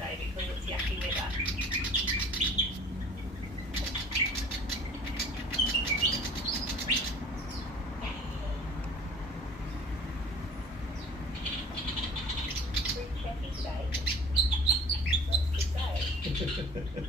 all day because it's yucky weather. Pretty chatty today. That's to say.